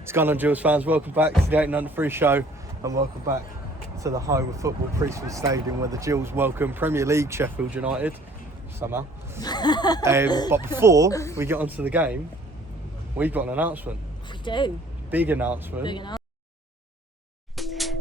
What's going on, Gills fans? Welcome back to the 893 show and welcome back to the home of football, Priestfield Stadium, where the Gills welcome Premier League Sheffield United, somehow. But before we get onto the game, we've got an announcement. We do. Big announcement.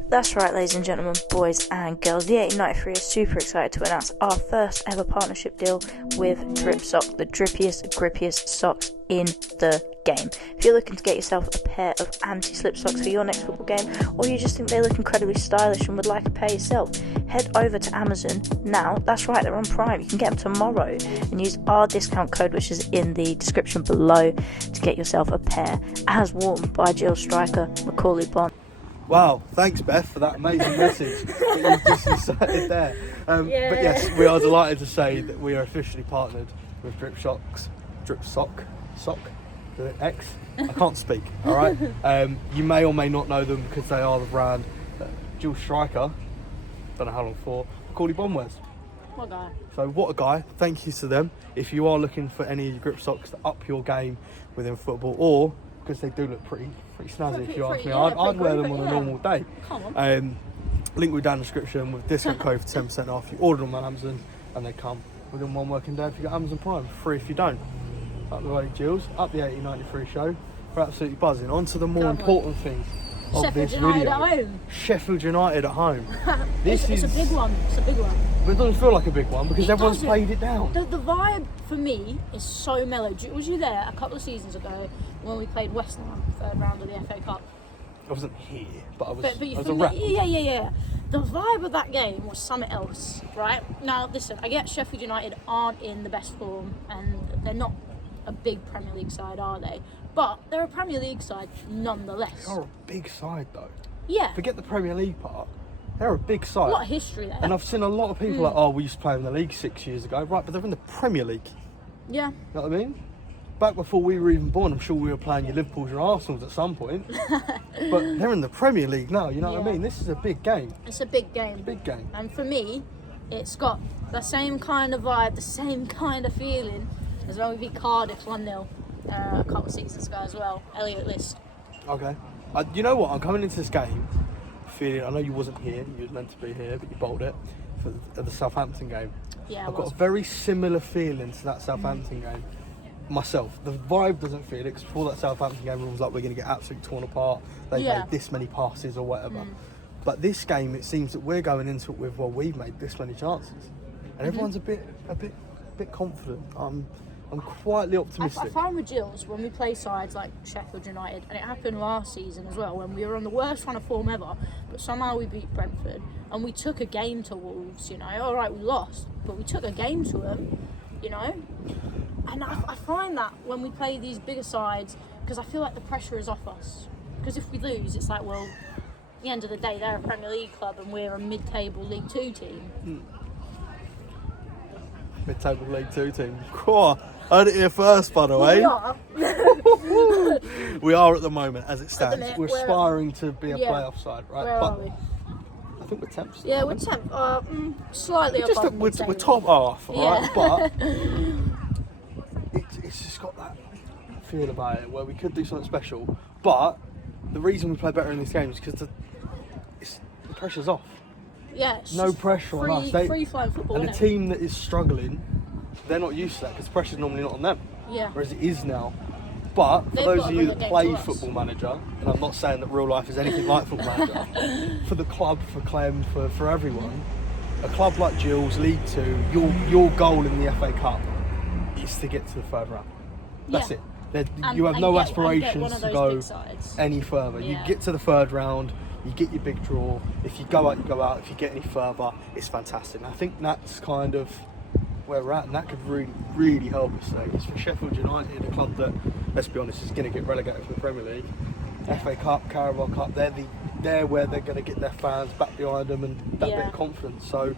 That's right, ladies and gentlemen, boys and girls. The 893 is super excited to announce our first ever partnership deal with Drip Sock, the drippiest, grippiest socks in the game. If you're looking to get yourself a pair of anti-slip socks for your next football game, or you just think they look incredibly stylish and would like a pair yourself, head over to Amazon now. That's right, they're on Prime. You can get them tomorrow and use our discount code, which is in the description below, to get yourself a pair as worn by Gills striker Macaulay Bonne. Wow, thanks Beth for that amazing message that you've just recited there. But yes, we are delighted to say that we are officially partnered with Drip Sock, X. I can't speak, alright? You may or may not know them because they are the brand Gills striker, don't know how long for, Macaulay Bonne wears. What a guy. So what a guy, thank you to them. If you are looking for any grip socks to up your game within football, or because they do look pretty snazzy if you ask me. I'd wear them on a normal day. Come on. Link will be down in the description with discount code for 10% off. You order them on Amazon and they come within one working day if you get Amazon Prime. Free if you don't. Up the way, Gills. Up the 8093 show. We're absolutely buzzing. On to the more important things of Sheffield this United video. at home. Sheffield United at home. It's a big one. It's a big one. But it doesn't feel like a big one because It everyone's doesn't. played it down. The vibe for me is so mellow. Was you there a couple of seasons ago when we played West Ham, third round of the FA Cup? I wasn't here, but I was But a rep. Yeah. The vibe of that game was something else, right? Now, listen, I get Sheffield United aren't in the best form and they're not a big Premier League side, are they? But they're a Premier League side nonetheless. They are a big side though. Yeah. Forget the Premier League part. They're a big side. A lot of history there. And I've seen a lot of people like, oh, we used to play in the league 6 years ago. Right, but they're in the Premier League. Yeah. You know what I mean? Back before we were even born, I'm sure we were playing your Liverpools, your Arsenals at some point. But they're in the Premier League now, you know what I mean? This is a big game. It's a big game. Big game. And for me, it's got the same kind of vibe, the same kind of feeling as when we beat Cardiff 1-0 a couple of seasons ago as well. Elliot List. Okay. You know what? I'm coming into this game feeling, I know you wasn't here, you was meant to be here, but you bowled it for the Southampton game. Yeah, I've got a very similar feeling to that Southampton game. Myself, the vibe doesn't feel it because before that Southampton game, everyone was like, we're going to get absolutely torn apart. They made this many passes or whatever. But this game, it seems that we're going into it with, well, we've made this many chances, and everyone's a bit confident. I'm quietly optimistic. I find with Gills, when we play sides like Sheffield United, and it happened last season as well, when we were on the worst run of form ever, but somehow we beat Brentford, and we took a game to Wolves, you know. All right, we lost, but we took a game to them, you know. And I find that when we play these bigger sides, because I feel like the pressure is off us. Because if we lose, it's like, well, at the end of the day, they're a Premier League club and we're a mid-table League 2 team. Mid-table League 2 team. Cool. Heard it here first, by the way. We are. We are at the moment, as it stands. minute, We're aspiring to be a playoff side, right? Where are we? I think we're 10th. Yeah, we're 10th. Slightly Just above we're mid-table. top half, alright? Yeah. But it's just got that feel about it where we could do something special. But the reason we play better in this game is because the pressure's off. Yeah, it's No just pressure on us. Free-flowing football, And a innit? team that is struggling, they're not used to that because the pressure's normally not on them. Yeah. Whereas it is now. But for They've those got of to you bring that the game play to us. Football Manager, and I'm not saying that real life is anything like Football Manager, for the club, for Clem, for everyone, a club like Gills, League 2, your goal in the FA Cup is to get to the third round. That's it. You have no aspirations to go any further. Yeah. You get to the third round, you get your big draw. If you go out, you go out. If you get any further, it's fantastic. And I think that's kind of where we're at, and that could really, really help us today. It's for Sheffield United, a club that, let's be honest, is going to get relegated from the Premier League. FA Cup, Carabao Cup, they're where they're going to get their fans back behind them and that bit of confidence. So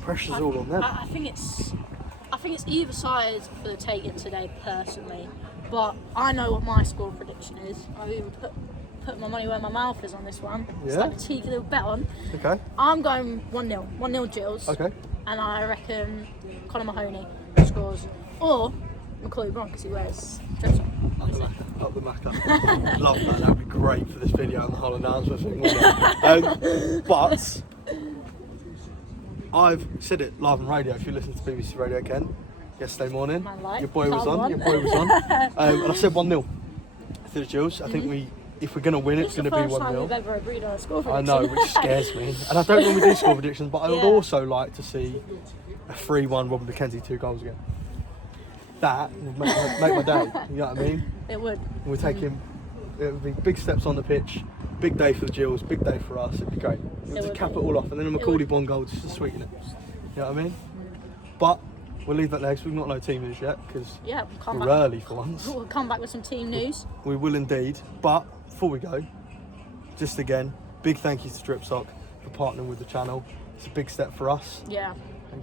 pressure's all on them. I think it's either side for the taking today, personally. But I know what my score prediction is. I've even put my money where my mouth is on this one. It's like a cheeky little bet on. Okay. I'm going 1-0. 1-0 Gills. Okay. And I reckon Conor Mahoney scores. Or Macaulay Bonne because he wears dress on. Up the Macca. Love that. That'd be great for this video and the whole announcement thing, wouldn't it? But I've said it live on radio. If you listen to BBC Radio Kent yesterday morning, your boy was on. And I said 1-0 to the Gills. I think if we're going to win, it's going to be 1-0. It's the first time we've ever agreed on a score prediction. I know, which scares me. And I don't normally do score predictions, but I would also like to see a 3-1 Robin McKenzie 2 goals again. That would make my day. You know what I mean? It would. We're taking it would be big steps on the pitch, big day for the Gills, big day for us. It'd be great. We'll just cap it all off, and then a Macaulay Bond goal just to sweeten it. You know what I mean? But we'll leave that there because we've not no team news yet because we're early for once. We'll come back with some team news. We will indeed. But before we go, just again, big thank you to Drip Sock for partnering with the channel. It's a big step for us. Yeah.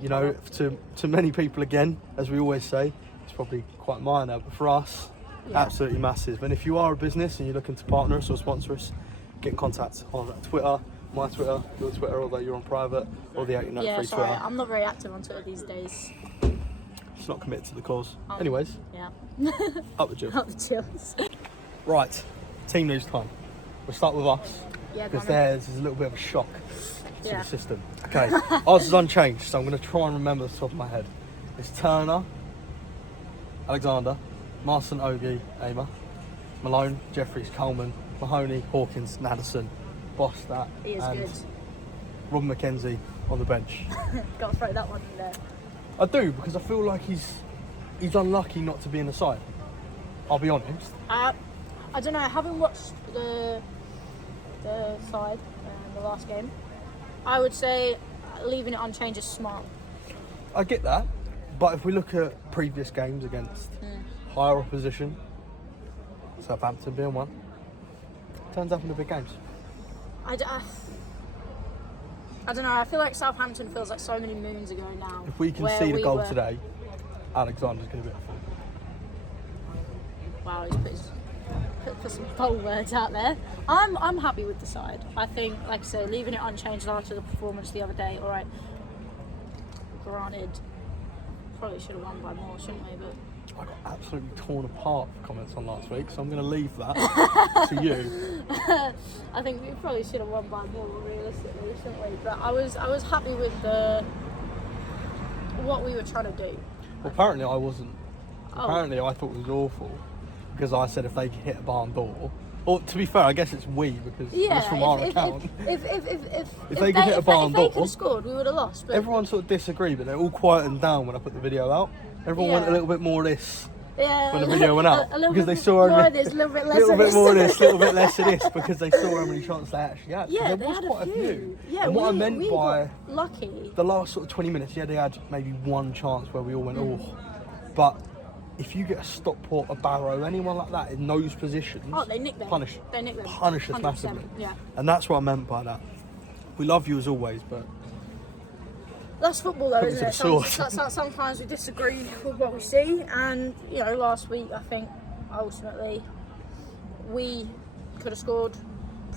You know, to many people again, as we always say, it's probably quite minor, but for us, absolutely massive. And if you are a business and you're looking to partner us or sponsor us, get in contact on Twitter, my Twitter, your Twitter, although you're on private, or the 893 Twitter. Sorry, Twitter. I'm not very active on Twitter these days. It's not committed to the cause. Anyways, up the Gills. Up the Gills. Right, team news time. We'll start with us, because theirs is a little bit of a shock to the system. Okay, ours is unchanged, so I'm going to try and remember the top of my head. It's Turner, Alexander, Marston, Ogie, Amer, Malone, Jeffries, Coleman, Mahoney, Hawkins, Naderson, Bostat, and Robin McKenzie on the bench. Got to throw that one in there. I do, because I feel like he's unlucky not to be in the side. I'll be honest. I don't know. Having watched the side the last game, I would say leaving it unchanged is smart. I get that, but if we look at previous games against higher opposition, Southampton being one, turns up in the big games. I don't know. I feel like Southampton feels like so many moons ago now. If we concede a goal today, Alexander's going to be at full. Wow, he's put some bold words out there. I'm happy with the side. I think, like I said, leaving it unchanged after the performance the other day. All right, granted, probably should have won by more, shouldn't we? But I got absolutely torn apart for comments on last week, so I'm going to leave that to you. I think we probably should have won by more, realistically, shouldn't we? But I was happy with what we were trying to do. Well, apparently I wasn't. Apparently I thought it was awful because I said if they could hit a barn door. Or to be fair, I guess it's we because it was from our account. If they could hit a barn door, if they could have scored, we would have lost. But everyone sort of disagreed, but they're all quietened down when I put the video out. Everyone wanted a little bit more of this when the video went out because they saw a little bit less more of this, little bit less of this because they saw how many chances they actually had. Yeah, there was quite a few. Yeah, and what I meant by got lucky. The last sort of 20 minutes, they had maybe one chance where we all went, oh. But if you get a Stockport, a Barrow, anyone like that in those positions, they nick them. Punish them. Punish us massively. Yeah. And that's what I meant by that. We love you as always, but that's football, though, isn't it? Sometimes we disagree with what we see, and last week I think ultimately we could have scored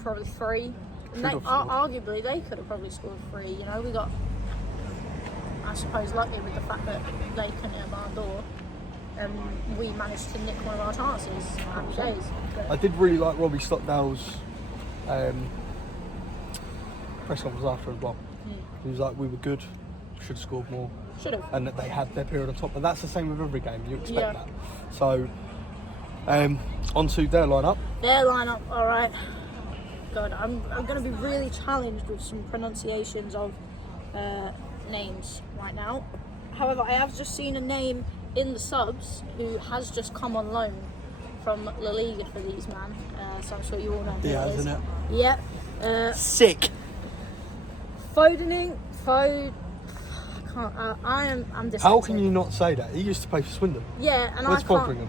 probably 3. And arguably they could have probably scored 3. We got, I suppose, lucky with the fact that they couldn't hit a barn door. We managed to nick one of our chances. Happy days. I did really like Robbie Stockdale's press conference after as well. He was like, we were good, should have scored more. Should have. And that they had their period on top. And that's the same with every game, you expect that. So, on to their lineup. Alright. God, I'm going to be really challenged with some pronunciations of names right now. However, I have just seen a name in the subs who has just come on loan from La Liga for these man. So I'm sure you all know who it is. Isn't it? Yep. Sick. I'm dyslexic. How can you not say that? He used to play for Swindon. Yeah, and Where's Fodringham?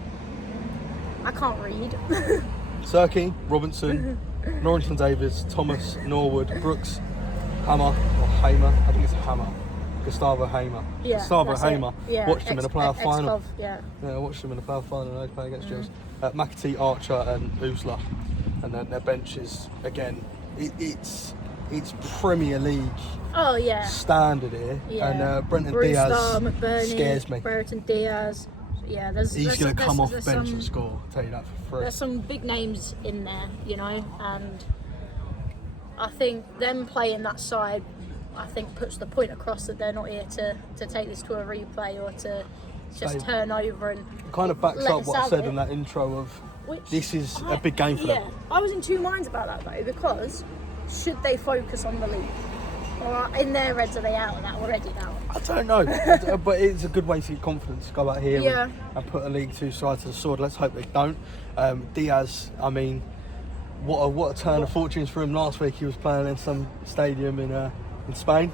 I can't read. Serkey, Robinson, Norrington Davis, Thomas, Norwood, Brooks, Hammer, or Hamer. I think it's Hammer. Gustavo Hamer. Yeah, Gustavo Hamer. Yeah, watched him in a playoff final. Yeah, I watched him in a playoff final. They play against Gills. McAtee, Archer, and Usla. And then their bench is again. It's Premier League. Oh yeah. Standard here. Yeah. And Brenton Bruce Diaz McBurney, scares me. Brereton Diaz. yeah, He's going to come off there's bench some, and score. I'll tell you that for free. There's some big names in there, you know, and I think them playing that side, I think puts the point across that they're not here to take this to a replay or to just turn over and kind of backs up what I said in that intro of this is a big game for them. I was in two minds about that though, because should they focus on the league? Or in their heads, are they out of that already now? I don't know, but it's a good way to get confidence. Go out here and put a League Two side to the sword. Let's hope they don't. Diaz, I mean, what a turn of fortunes for him. Last week he was playing in some stadium in Spain.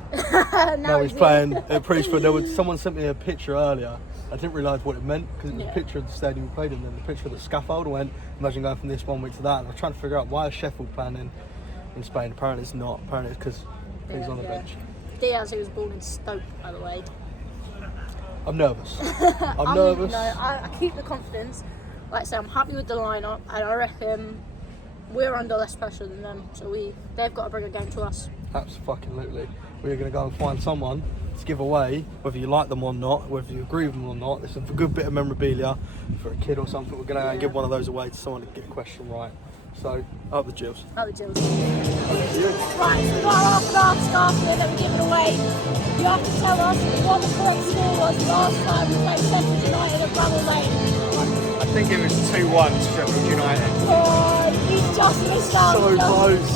now he's playing at Priestfield. Someone sent me a picture earlier. I didn't realise what it meant because it was a picture of the stadium we played in, and the picture of the scaffold. I went, imagine going from this 1 week to that. And I was trying to figure out why is Sheffield playing in Spain. Apparently it's not. Apparently it's because he's on the bench. Diaz, who was born in Stoke, by the way. I'm nervous. I'm nervous. No, I keep the confidence. Like I say, I'm happy with the lineup, and I reckon we're under less pressure than them. So they've got to bring a game to us. Absolutely. We're going to go and find someone to give away, whether you like them or not, whether you agree with them or not. It's a good bit of memorabilia for a kid or something. We're going to give one of those away to someone to get a question right. So, up the Gills. Up the Gills. Right, so we've got our half scarf here that we're giving away. You have to tell us what the correct score was last time we played Sheffield United at Bramall Lane. I think it was 2-1 to Sheffield United. Oh, you just missed out. So close.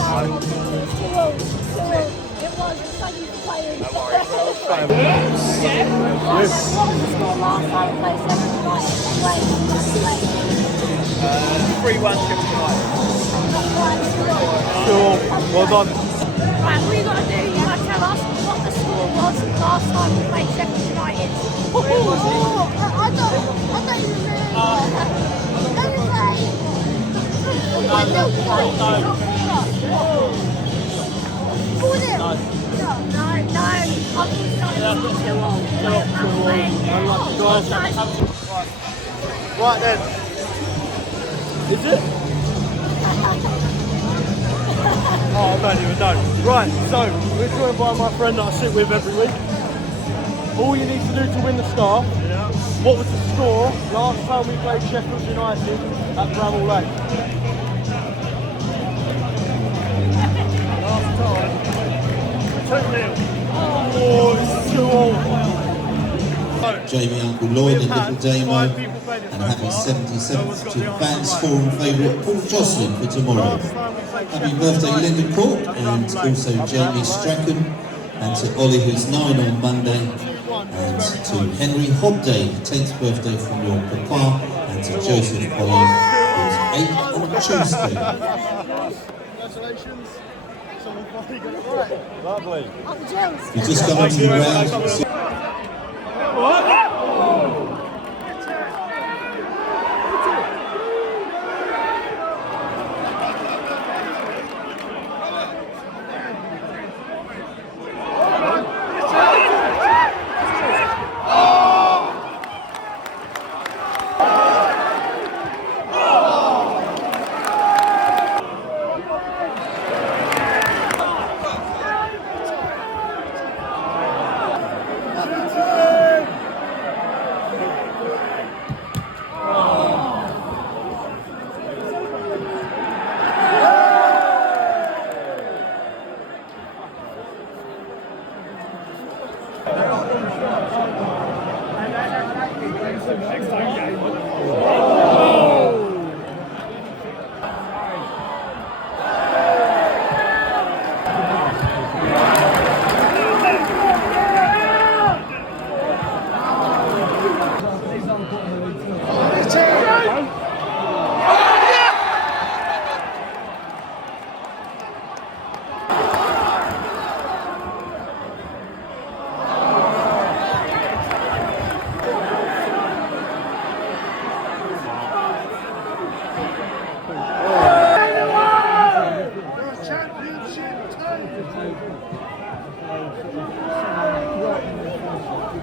2-2. It was. Thank you for playing. No worries. What was the score last time we played Sheffield United at Bramall Lane? 3-1 Sheffield United. Cool. Well done. Right, what you got to do, you got to tell us what the score was last time we played Sheffield United. I don't even Right then. Is it? Oh, I don't even know. Right, so we're joined by my friend that I sit with every week. All you need to do to win the scarf. What was the score last time we played Sheffield United at Bramall Lane? Last time, 2-0. Oh, it's 2-0. Jamie Uncle Lloyd and Little Damo, and happy 77th to fans forum favourite Paul Jocelyn for tomorrow. Happy birthday Linda Court, and also Jamie Strachan, and to Ollie who's 9 on Monday, and to Henry Hobday, 10th birthday from your papa, and to Joseph Ollie who's 8 on Tuesday. Congratulations. Someone finally got it right. Lovely. Up the Gills. You just come into the round.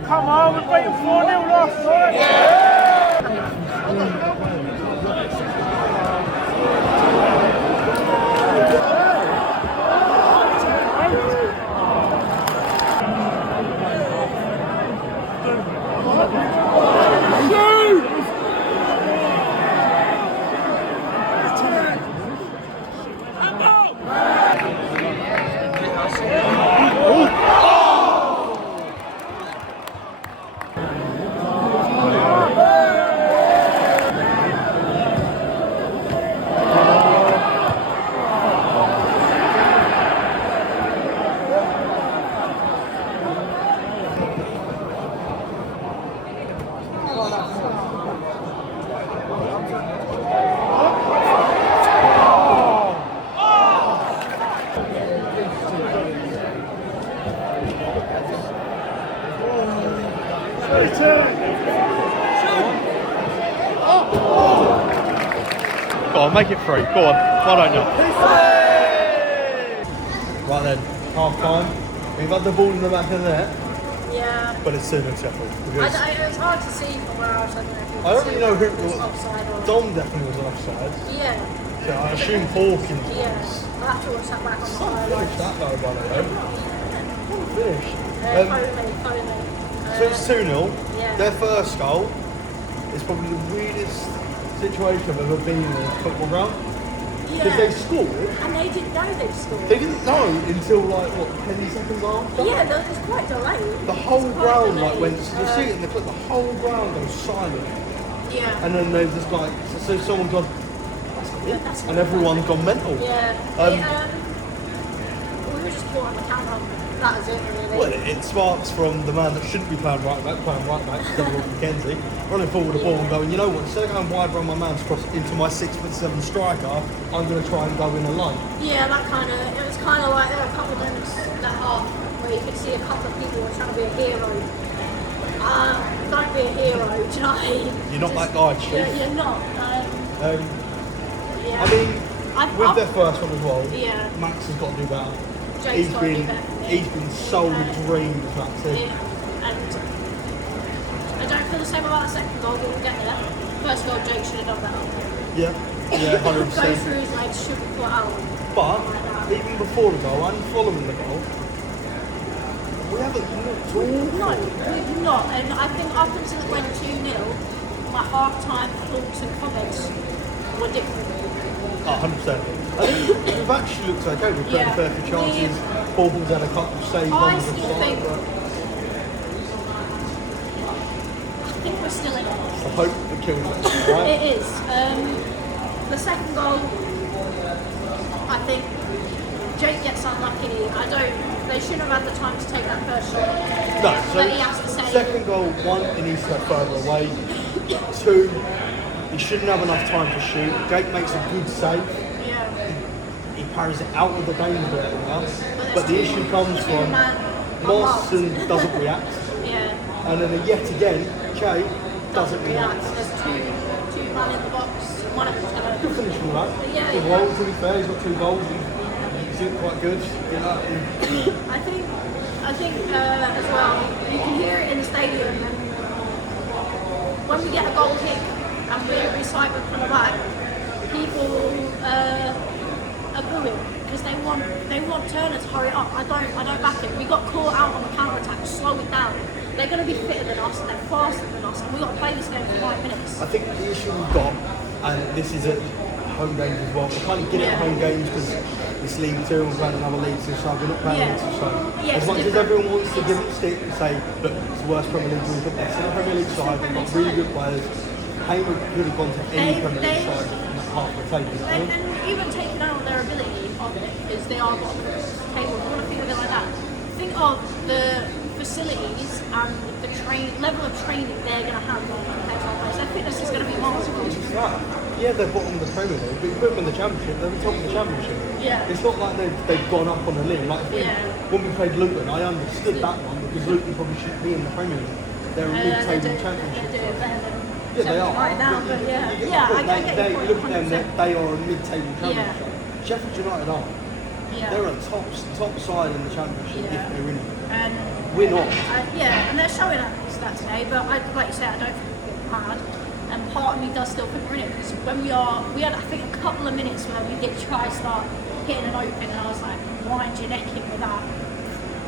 Come on, we're beating 4-0 last night. Shoot! I'll make it 3. Go on. Why don't you? Right then, half time. We've had the ball in the back of the net, Yeah. but it's 2-0 Sheffield. Because It's hard to see from where I was. I don't really know who it was was. offside or. Dom definitely was offside. Yeah. So I assume Hawkins Yeah. was. I'll have to watch that back on the Finish highlights. that though, by the way. Finish. Foley. So it's 2-0. Yeah. Their first goal is probably the weirdest situation I've ever been in a football ground. Because they scored. And they didn't know they scored. They didn't know until like, what, 10 seconds after? Yeah, that was quite delayed. The whole It's quite ground delayed. like went, you see it in the clip, the whole ground goes silent. Yeah. And then they've just like, so someone's gone, that's good. That's And everyone's gone mental. Yeah. We were just caught on the camera. That was it, really. Well, it sparks from the man that shouldn't be playing right back, Devil McKenzie, running forward the ball and going, you know what, instead of going wide around my man to cross into my 6'7" striker, I'm going to try and go in a line. Yeah, it was kind of like there were a couple of moments that half where you could see a couple of people were trying to be a hero. Don't be a hero, do you know what I mean? You're not that guy, Chief. You're not. Yeah. I mean, with I've- their first one as well, Yeah. Max has got to do better. Jake's got to do better. He's been sold a dream, Max. Yeah, and I don't feel the same about the second goal, but we'll get there. First goal, Jake should have done better. Yeah, 100%. Go through his legs, should be put out. But even before the goal and following the goal, we haven't looked awful. No, we've not. And I think up until it went 2-0, my half-time thoughts and comments were different. 100%. I think we've actually looked okay. We've played a fair few chances. Bobbles had a couple of saves. I still think we're still in it. I hope the kills it, right? It is. The second goal, I think Jake gets unlucky. They shouldn't have had the time to take that first shot. No, But he has to so say. second goal, 1, he needs to go further away. 2, he shouldn't have enough time to shoot. Jake makes a good save. Yeah. He carries it out of the danger area. But the issue comes from Mawson doesn't react. Yeah. And then yet again, Jay doesn't react. There's two men in the box. One of them's going Good finish from that. Yeah, Good yeah. goal, to be fair, he's got 2 goals. He's doing quite good. You know, I think as well, you can hear it in the stadium. And when we get a goal kick and we're recycled from the back, people are booing because they want Turner to hurry up. I don't back it. We got caught out on the counter attack. Slow it down. They're going to be fitter than us. They're faster than us, and we got to play this game for 5 minutes. I think the issue we've got, and this is at home games as well, we can't get it at home games because it's League 2 and we're playing another League 2 side, we're not playing League 2 side. Yeah, As much as everyone wants to give it a stick and say, look, it's the worst Premier League we've got, it's in a Premier League side, they've got really good players. Hayward could have gone to any Premier League side in that half the table. And even taking out their ability of it, because they are bottom of the table, if you want to think of it like that, think of the facilities and the level of training they're going to have compared to our players. Their fitness is going to be miles above. Yeah, they're bottom of the Premier League, but you put them in the Championship, they're the top of the Championship. Yeah. It's not like they've gone up on a limb. Like when we played Luton, I understood that one because Luton probably shouldn't be in the Premier League. They're a mid-table Championship. Yeah, they are. Right now, but I get your look point. at them, they are a mid-table Championship. Yeah. Sheffield United are. Yeah. They're a top side in the Championship if they're in it. And we're not. And they're showing us that today. But like you said, I don't think we're getting mad. And part of me does still think we're in it because when we had I think a couple of minutes where we did try to start hitting an open, and I was like, wind your neck in with that.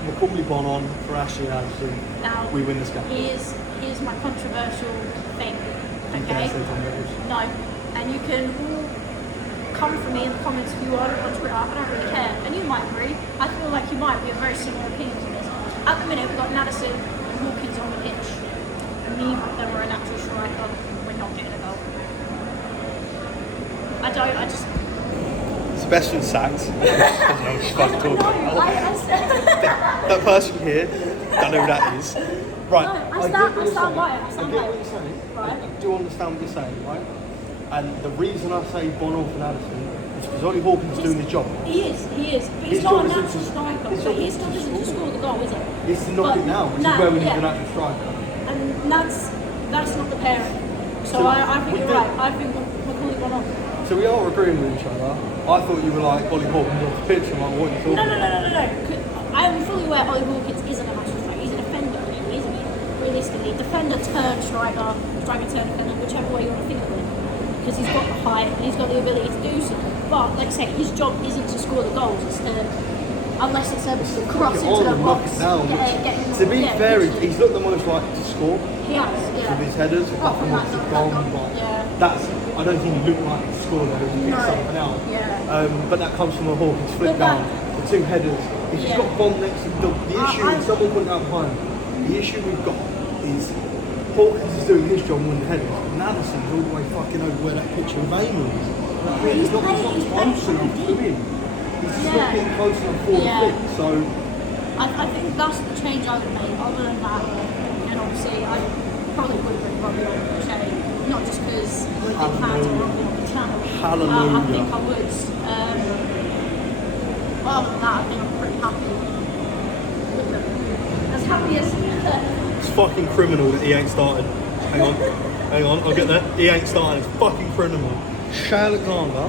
Macaulay Bon on for Ashley Anderson. Now we win this game. Here's my controversial thing. You Okay. can't say Tom Rivers. No, and you can all come for me in the comments if you want on Twitter. I don't really care, and you might agree. I feel like you might. We have very similar opinions on this. At the minute, we've got Madison and Hawkins on the pitch. Neither of them are a natural striker. We're not getting a goal. I just. Sebastian Sachs. I'm just fucking talking about. That person here, don't know who that is. Right. I stand by it. I get what you're saying. Right. I do understand what you're saying, right? And the reason I say Bono and Addison is because Ollie Hawkins is doing his job. He is. But he's His not job a isn't natural to- striker. his So job his isn't job to isn't to score. score the goal, is it? It's to knock it down, which is where we need an actual striker. And that's not the pairing. So So I think we you're do- right. I think we're calling one off. So we are agreeing with each other. I thought you were like Ollie Hawkins off the pitch and like what you thought. No. I am fully aware Ollie Hawkins isn't a massive striker. He's a defender, really, isn't he? Realistically, defender turn striker, striker turn defender, whichever way you want to think of it. Because he's got the height and he's got the ability to do so. But like I say, his job isn't to score the goals. It's to, unless it's a cross into the box. To be fair, he's looked the most likely to score. He has, yeah. With his headers, apart from what's gone. That's, I don't think he looked like to score there. He picked something out. Yeah. But that comes from a Hawkins flick down. The two headers. He's just got Bond next to the issue. Someone put it out behind. The issue we've got is Hawkins is doing his job with the headers. Madison's all the way fucking over where that picture of Amy is. He's not close enough to him. He's just not getting close enough for the flick. So I think that's the change I would make. Other than that, and obviously I probably would bring Robbie on the chain, not just because we're big fans of Robbie on the channel. Hallelujah. I think I would. Other than that, I think I'm pretty happy with them. As happy as it's fucking criminal that he ain't started. Hang on, I'll get there. He ain't started. It's fucking criminal. Shay Alexander,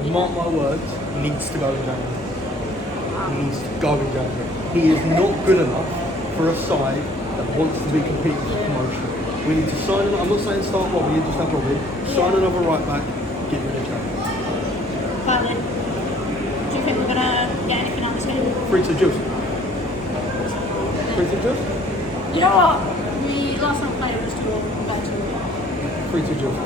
and mark my words, needs to go in January. He needs to go in January. He is not good enough for a side that wants to be competing for promotion. We need to sign another, I'm not saying start Robbie, just have Robbie. Sign another right back, get rid of January. Valid. Do you think we're going to get anything out of this game? 3-2 Gills. 3-2 Gills? You know what? The last time I played was 2-1 compared to 3-2 Gills.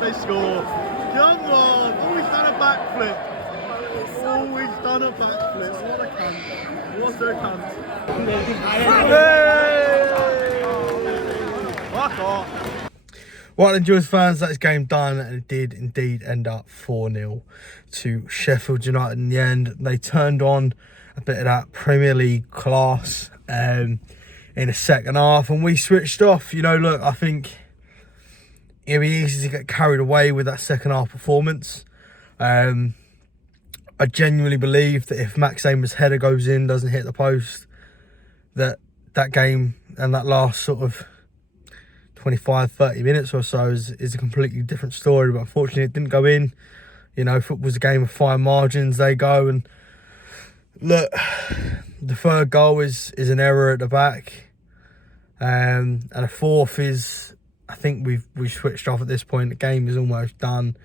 They score. Come on! Oh, he's done a backflip. Oh, he's done a backflip. What a cunt. What a cunt. Fuck off. Right then, Gills fans, that's game done, and it did indeed end up 4-0 to Sheffield United in the end. They turned on a bit of that Premier League class in the second half, and we switched off. You know, look, I think it'd be easy to get carried away with that second half performance. I genuinely believe that if Max Amer's header goes in, doesn't hit the post, that game and that last sort of 25-30 minutes or so is a completely different story. But unfortunately it didn't go in. You know, football's a game of fine margins. They go, and look, the third goal is an error at the back, and a fourth is, I think we've switched off at this point. The game is almost done.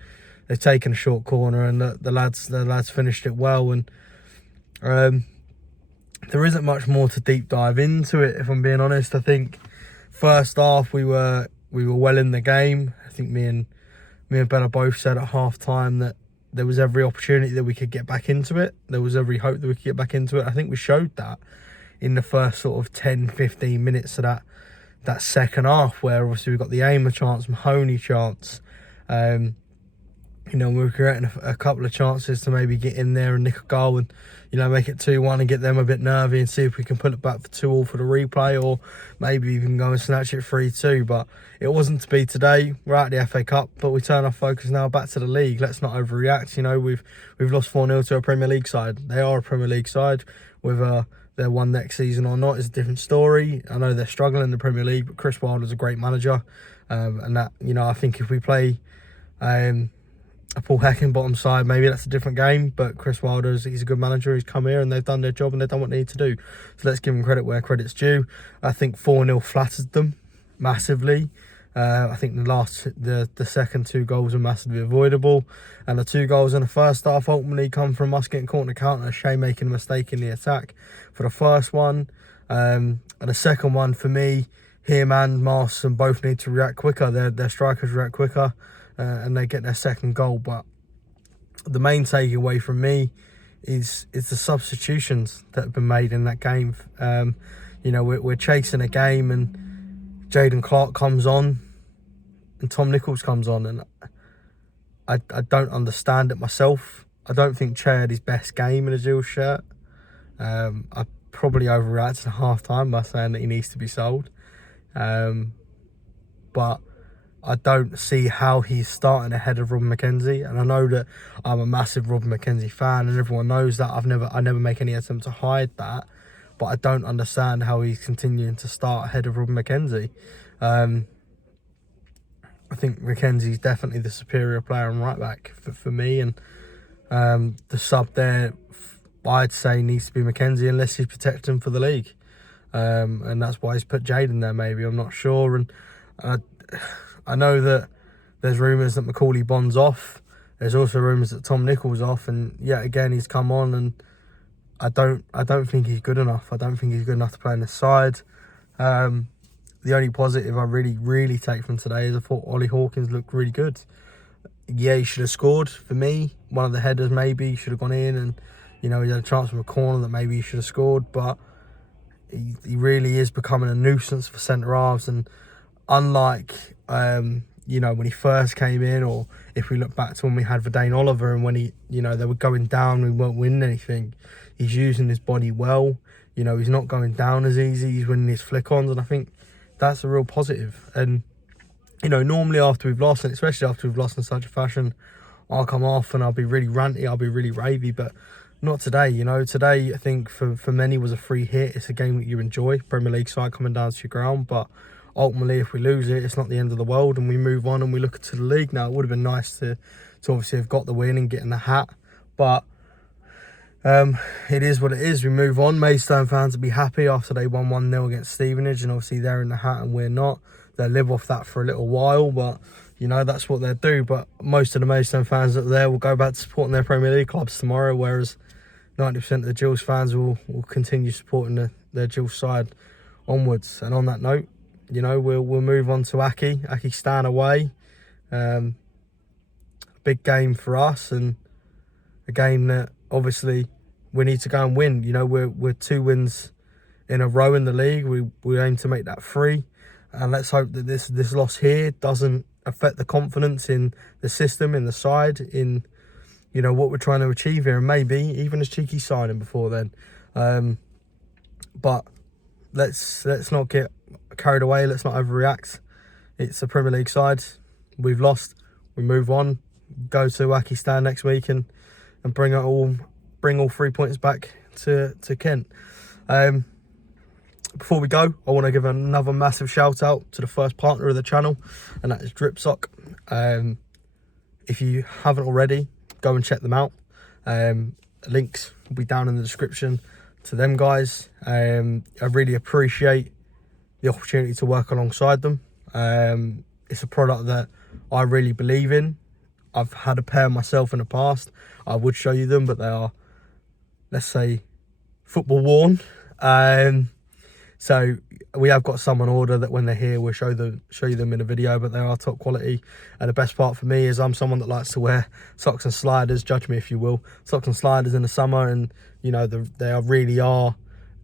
They've taken a short corner, and the lads finished it well. And there isn't much more to deep dive into it, if I'm being honest. I think first half we were well in the game. I think me and me and Bella both said at half time that there was every opportunity that we could get back into it. There was every hope that we could get back into it. I think we showed that in the first sort of 10-15 minutes of that second half, where obviously we got the Aimer chance, Mahoney chance. You know, we were creating a couple of chances to maybe get in there and nick a goal and, you know, make it 2-1 and get them a bit nervy and see if we can put it back for 2-2 for the replay, or maybe even go and snatch it 3-2. But it wasn't to be today. We're out of the FA Cup, but we turn our focus now back to the league. Let's not overreact. You know, we've lost 4-0 to a Premier League side. They are a Premier League side. Whether they're one next season or not is a different story. I know they're struggling in the Premier League, but Chris Wilder's a great manager. And that, you know, I think if we play a Paul Heckingbottom side, maybe that's a different game, but Chris Wilder, he's a good manager. He's come here and they've done their job and they've done what they need to do. So let's give them credit where credit's due. I think 4-0 flattered them massively. I think the second 2 goals are massively avoidable, and the 2 goals in the first half ultimately come from us getting caught in the counter, Shea making a mistake in the attack for the first one, and the second one, for me, him and Marston both need to react quicker. Their strikers react quicker, and they get their second goal. But the main takeaway from me is the substitutions that have been made in that game. You know, we're chasing a game and Jaden Clark comes on and Tom Nichols comes on, and I don't understand it myself. I don't think Che had his best game in a Gills shirt. I probably overreacted at half time by saying that he needs to be sold. But I don't see how he's starting ahead of Robin McKenzie, and I know that I'm a massive Robin McKenzie fan, and everyone knows that. I never make any attempt to hide that, but I don't understand how he's continuing to start ahead of Robin McKenzie. I think McKenzie's definitely the superior player on right back for me, and the sub there, I'd say, needs to be McKenzie unless he's protecting for the league, and that's why he's put Jaden there. Maybe, I'm not sure, and I know that there's rumours that Macaulay Bond's off. There's also rumours that Tom Nichols off, and yet again he's come on, and I don't think he's good enough. I don't think he's good enough to play on this side. The only positive I really take from today is I thought Ollie Hawkins looked really good. Yeah, he should have scored for me. One of the headers maybe should have gone in, and you know, he had a chance from a corner that maybe he should have scored, but he really is becoming a nuisance for centre halves. And unlike you know, when he first came in, or if we look back to when we had Verdane Oliver and when he, you know, they were going down, we weren't winning anything, he's using his body well. You know, he's not going down as easy, he's winning his flick-ons, and I think that's a real positive. And, you know, normally after we've lost, and especially after we've lost in such a fashion, I'll come off and I'll be really ranty, I'll be really ravey, but not today. You know, today I think for many was a free hit. It's a game that you enjoy, Premier League side coming down to your ground, but ultimately if we lose it, it's not the end of the world, and we move on and we look to the league now. It would have been nice to obviously have got the win and get in the hat, but it is what it is. We move on. Maidstone fans will be happy after they won 1-0 against Stevenage, and obviously they're in the hat and we're not. They'll live off that for a little while, but you know, that's what they'll do. But most of the Maidstone fans that are there will go back to supporting their Premier League clubs tomorrow, whereas 90% of the Gills fans will continue supporting their Gills side onwards. And on that note, you know, we'll move on to Aki Stan away. Big game for us, and a game that obviously we need to go and win. You know, we're 2 wins in a row in the league. We aim to make that 3, and let's hope that this loss here doesn't affect the confidence in the system, in the side, in, you know, what we're trying to achieve here, and maybe even a cheeky signing before then. But let's not get carried away. Let's not overreact. It's a Premier League side. We've lost. We move on. Go to Aki Stan next week and bring all 3 points back to Kent. Before we go, I want to give another massive shout out to the first partner of the channel, and that is Drip Sock. If you haven't already, go and check them out. Links will be down in the description to them guys. I really appreciate the opportunity to work alongside them. It's a product that I really believe in. I've had a pair myself in the past. I would show you them, but they are, let's say, football worn. So we have got some on order that when they're here, we'll show you them in a video, but they are top quality. And the best part for me is I'm someone that likes to wear socks and sliders, judge me if you will, socks and sliders in the summer, and you know, they really are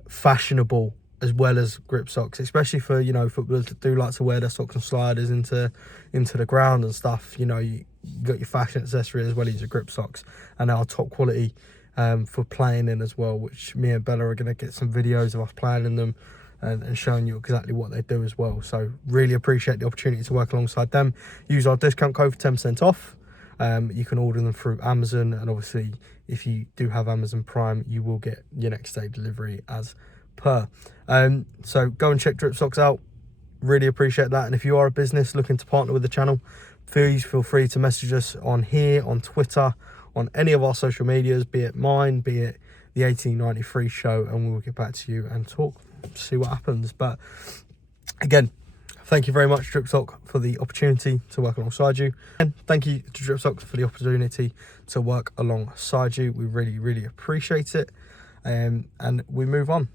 fashionable as well as grip socks, especially for, you know, footballers that do like to wear their socks and sliders into the ground and stuff. You know, you got your fashion accessory as well as your grip socks, and they are top quality for playing in as well, which me and Bella are going to get some videos of us playing in them and showing you exactly what they do as well. So really appreciate the opportunity to work alongside them. Use our discount code for 10% off. You can order them through Amazon, and obviously if you do have Amazon Prime, you will get your next day delivery as per. So go and check Drip Socks out. Really appreciate that. And if you are a business looking to partner with the channel, please feel free to message us on here, on Twitter, on any of our social medias, be it mine, be it the 1893 show, and we will get back to you and talk, see what happens. But again, thank you very much, Drip Sock, for the opportunity to work alongside you. And thank you to Drip Sock for the opportunity to work alongside you. We really appreciate it. And we move on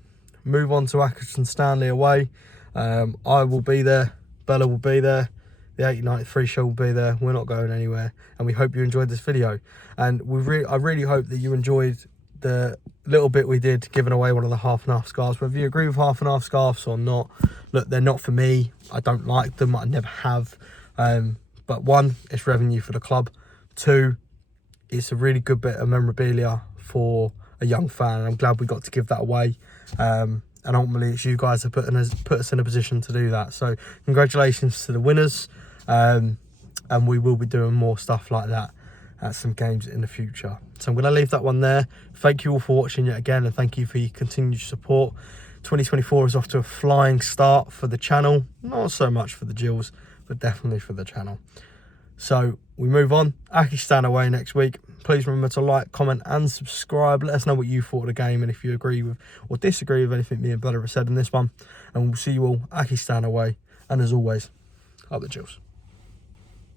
to Accrington Stanley away. I will be there, Bella will be there, the 1893 show will be there. We're not going anywhere, and we hope you enjoyed this video. And I really hope that you enjoyed the little bit we did giving away one of the half and half scarves. Whether you agree with half and half scarves or not, look, they're not for me. I don't like them, I never have. But one, it's revenue for the club. Two, it's a really good bit of memorabilia for a young fan, and I'm glad we got to give that away. And ultimately it's you guys that put us in a position to do that. So congratulations to the winners, and we will be doing more stuff like that at some games in the future. So I'm going to leave that one there. Thank you all for watching yet again, and thank you for your continued support. 2024 is off to a flying start for the channel, not so much for the Gills, but definitely for the channel. So we move on. Akistan away next week. Please remember to like, comment and subscribe. Let us know what you thought of the game, and if you agree with or disagree with anything me and Bella have said in this one. And we'll see you all Akistan away, and as always, up the Gills.